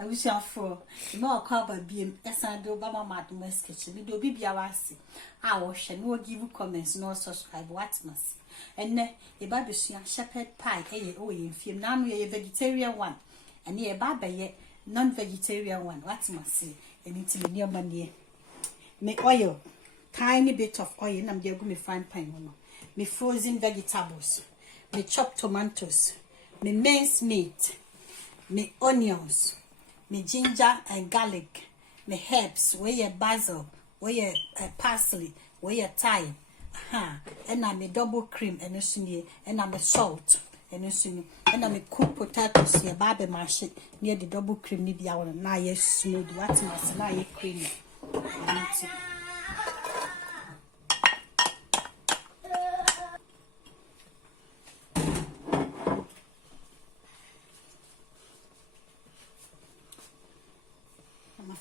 I wish you for more cover beam as I do Bama Martin's kitchen. We do be biawasi. I wash and will give you comments, no subscribe, what must. And ne, a baby shepherd pie, oh, in film, now we a vegetarian one, and near baba yet non vegetarian one, what must say, and into the near money. Me oil, tiny bit of oil, and I'm going to find pine, me frozen vegetables, me chopped tomatoes, me minced meat, me onions. Me ginger and garlic, me herbs, where your basil, where your parsley, where your thyme, and I'm a double cream and and I'm a salt and and I'm a cooked potatoes here, baby mash near the double cream, maybe I want to now smooth what must now creamy.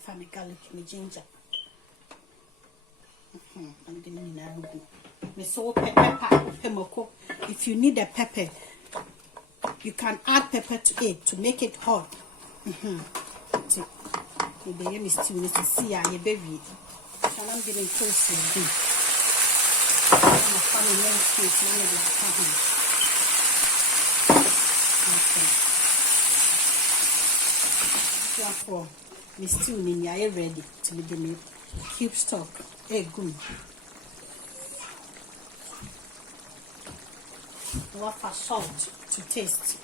My garlic, my ginger. I'm getting now. My salt, pepper, pemoko. If you need a pepper, you can add pepper to it to make it hot. The baby still needs to see your baby. And I'm getting close to it. My family went to it. Me still in ya ready to be the cube stock. Good. What for salt to taste.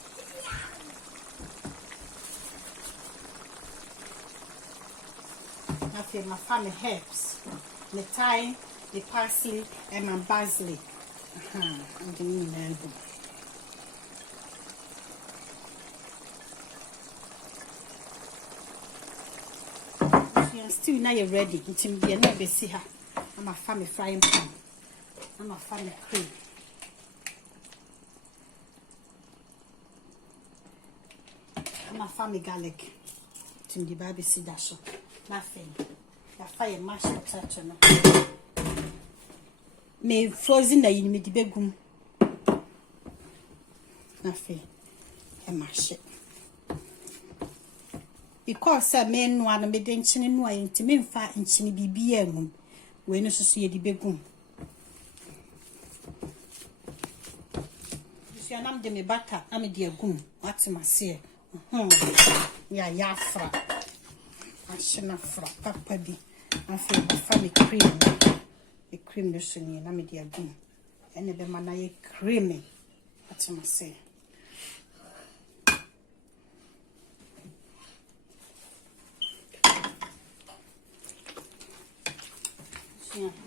I feel my family herbs. The thyme, the parsley, and my basil. I'm doing it. Still now you're ready. It's in the never see her. I'm a family frying pan. I'm a family cream. I'm a family garlic. It's in the baby see that show. Nothing. The fire mashed potato. Me frozen the in me the begum. Nothing. I mash it. Because a man one made ancient and wine to me fat and chinny be when associated begum. You are not the me butter, I'm a dear goon. What's my say? Ya yafra. I shall not fra, papa be. I feel my family cream. A cream nursing, and I'm a dear goon. And the man I creamy. What's my say?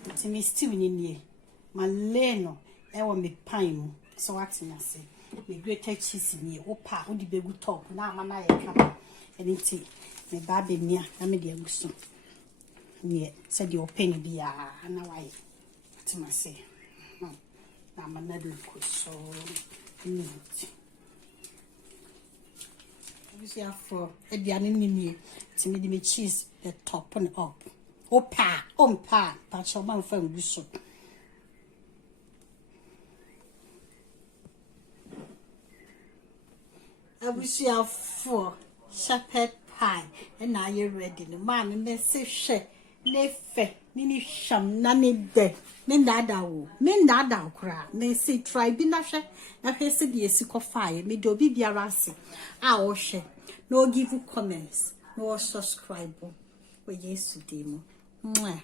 It's me still in here. My leno, I want me pine. So what's in I say? Me great cheese in here. Opa, would you be good talk? Now, my come and it's me baby near. I'm a dear gusto. Yeah, said your penny be now I. What's my say? Now my medal could so neat. You see, for a dianin to me, the cheese the top and up. Opa, but your mouth and whistle. I wish you have 4 shepherd pie, and now you're ready. The man and they say, Nefe, Nini Sham, Nanny de, Mendada cry. They say, try binashe, na hesi the sick fire, me do be biarasi. I share, no give you comments, no subscribe. Oh, yes, demo. Mwah.